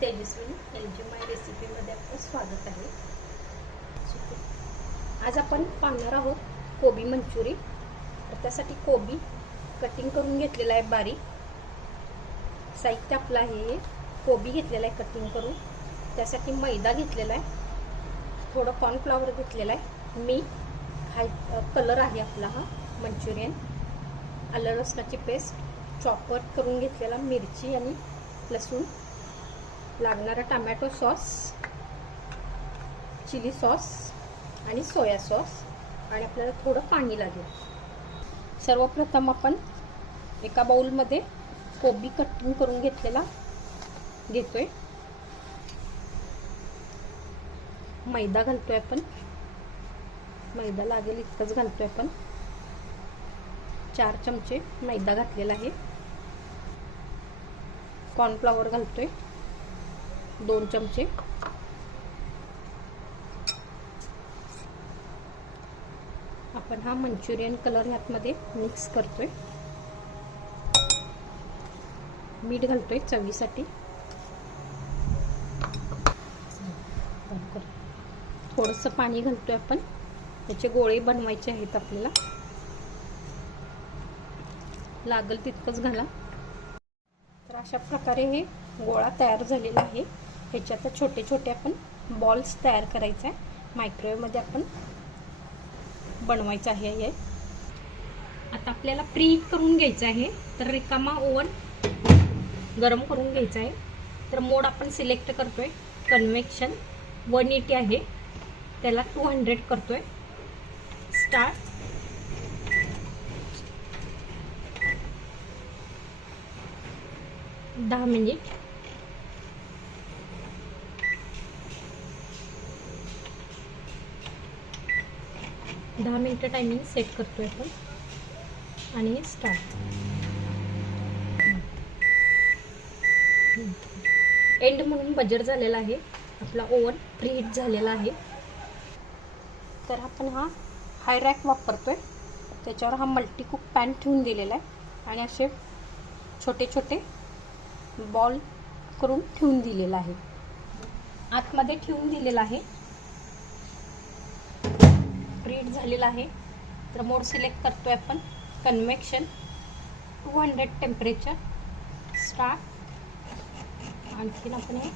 Tejaswini LG रेसिपीमध्ये आपलं स्वागत आहे। आज आपण पाहणार आहोत कोबी मंचुरी। तर त्यासाठी कोबी कटिंग करून घेतलेला आहे बारीक। साहित्य आपलं आहे कोबी घेतलेला आहे कटिंग करून, त्यासाठी मैदा घेतलेला आहे, थोडं कॉर्नफ्लॉवर घेतलेला आहे, मीठ, कलर आहे आपला हा मंचुरियन, आलं लसणाची पेस्ट, चॉपर करून घेतलेला मिरची आणि लसूण, लागणारा टोमॅटो सॉस, चिली सॉस आणि सोया सॉस, आणि आपल्याला थोडं पाणी लागेल। सर्वप्रथम आपण एका बाउलमध्ये कोबी कटिंग करून घेतलेला घेतोय, मैदा घालतोय आपण, मैदा लागेल इतकंच घालतोय आपण, 4 चमचे मैदा घातलेला आहे, कॉर्नफ्लॉवर घालतोय 2 चमचे, आपण हा मंचुरियन कलर ह्यामध्ये मिक्स करतोय, मीठ घालतोय चवीसाठी, थोडंसं पाणी घालतोय आपण, त्याचे गोळे बनवायचे आहेत आपल्याला, लागेल तितकंच घाला। तर अशा प्रकारे हे गोळा तयार झालेला आहे। ह्याच्यात छोटे छोटे आपण बॉल्स तयार करायचे आहे, मायक्रोवेव्ह मध्ये आपण बनवायचं आहे हे। आता आपल्याला प्रीहीट करून घ्यायचं आहे, तर रिकामा ओव्हन गरम करून घ्यायचा आहे। तर मोड आपण सिलेक्ट करतोय, कन्व्हेक्शन 180 आहे, त्याला 200 करतोय, स्टार्ट। 10 मिनिट, टायमिंग सेट करतोय आपण, आणि स्टार्ट। एंड म्हणून बजर झालेला आहे, आपला ओव्हन प्रीहीट झालेला आहे। तर आपण हा हाय रॅक वापरतोय, त्याच्यावर हा मल्टी कुक पॅन ठेवून दिलेला आहे, आणि असे छोटे छोटे बॉल करून ठेवून दिलेला आहे, आतमध्ये ठेवून दिलेला आहे, प्रीहीट झालेला आहे। तर मोड सिलेक्ट करतोय आपण, कन्व्हेक्शन 200 टेम्परेचर, स्टार्ट। आणखीन आपण हे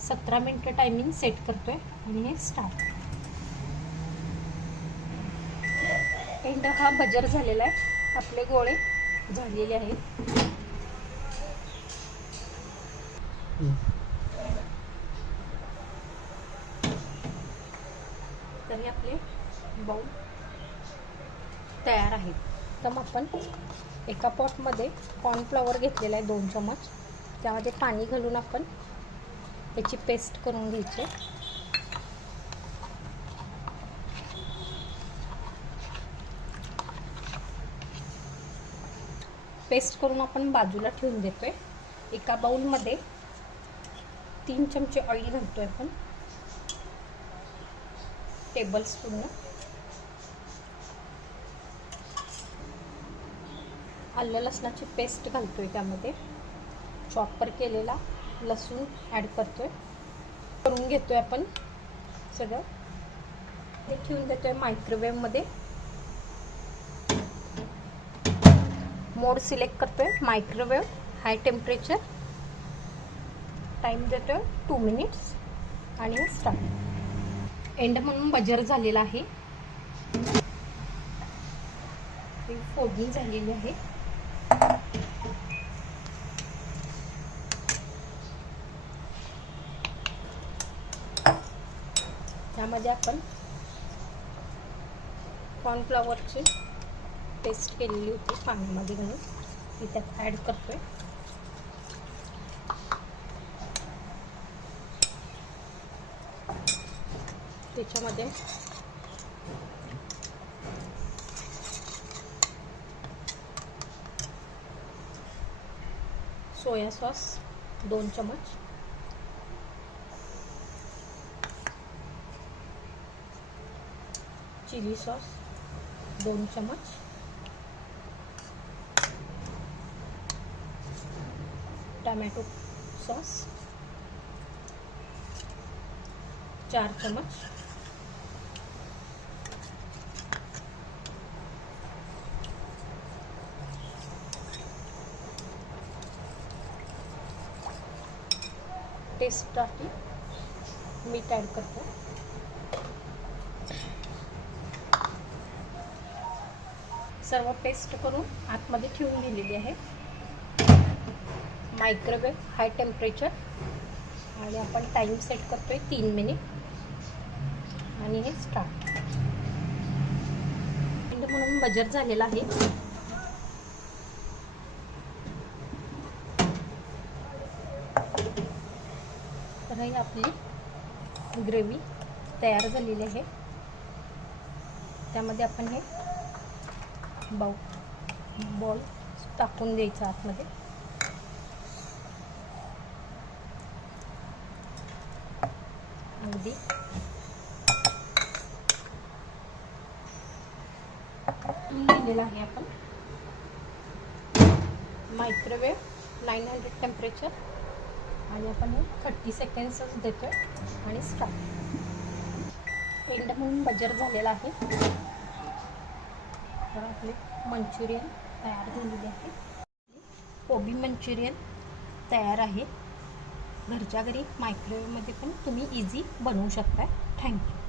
17 मिनिटं टायमिंग सेट करतोय, आणि हे स्टार्ट। एंड हा बजर झालेला आहे, आपले गोळे झालेले आहेत। तरी आपले बाउल तयार आहे। तर आपण एका पॉटमध्ये कॉर्नफ्लॉवर घेतलेला आहे 2 चमच, त्यामध्ये पाणी घालून आपण त्याची पेस्ट करून घ्यायची। पेस्ट करून आपण बाजूला ठेवून देतोय। एका बाउलमध्ये 3 चमचे ऑइल घालतोय आपण, टेबल स्पून, आलं लसणाची पेस्ट घालतोय, त्यामध्ये चॉपर केलेला लसूण ॲड करतोय, करून घेतोय आपण सगळं, ते ठेवून देतोय मायक्रोवेव्ह मध्ये। मोड सिलेक्ट करतोय, मायक्रोवेव्ह हाय टेम्परेचर, टाइम देतोय 2 मिनिट्स, आणि स्टार्ट। एंड म्हणून बजर झालेला आहे, फोडणी झालेली आहे। त्यामध्ये आपण कॉर्नफ्लॉवरची पेस्ट केलेली होती पाण्यामध्ये घालून, ती त्यात ॲड करतोय, त्याच्यामध्ये सोया सॉस 2 चमच, चिली सॉस 2 चमच, टोमॅटो सॉस 4 चम्मच, टेस्टसाठी मीठ ॲड करतो. सर्व पेस्ट करून आतमध्ये ठेवून दिलेली आहे. मायक्रोवेव्ह हाय टेम्परेचर आणि आपण टाइम सेट करतोय 3 मिनिट आणि हे स्टार्ट म्हणून बजर झालेला आहे. तर ही आपली ग्रेव्ही तयार झालेली आहे. त्यामध्ये आपण हे बॉल टाकून द्यायचं आतमध्ये. अगदी दिलेलं आहे आपण. मायक्रोवेव्ह 900 टेम्परेचर आणि आपण हे 30 सेकंड्सच देतोय आणि स्टार्ट. एंड म्हणून बजर झालेला आहे. तर आपले मंचुरियन तयार झालेले आहे. कोबी मंचुरियन तयार आहे. घरच्या घरी मायक्रोवेव्हमध्ये पण तुम्ही इझी बनवू शकता. थँक्यू.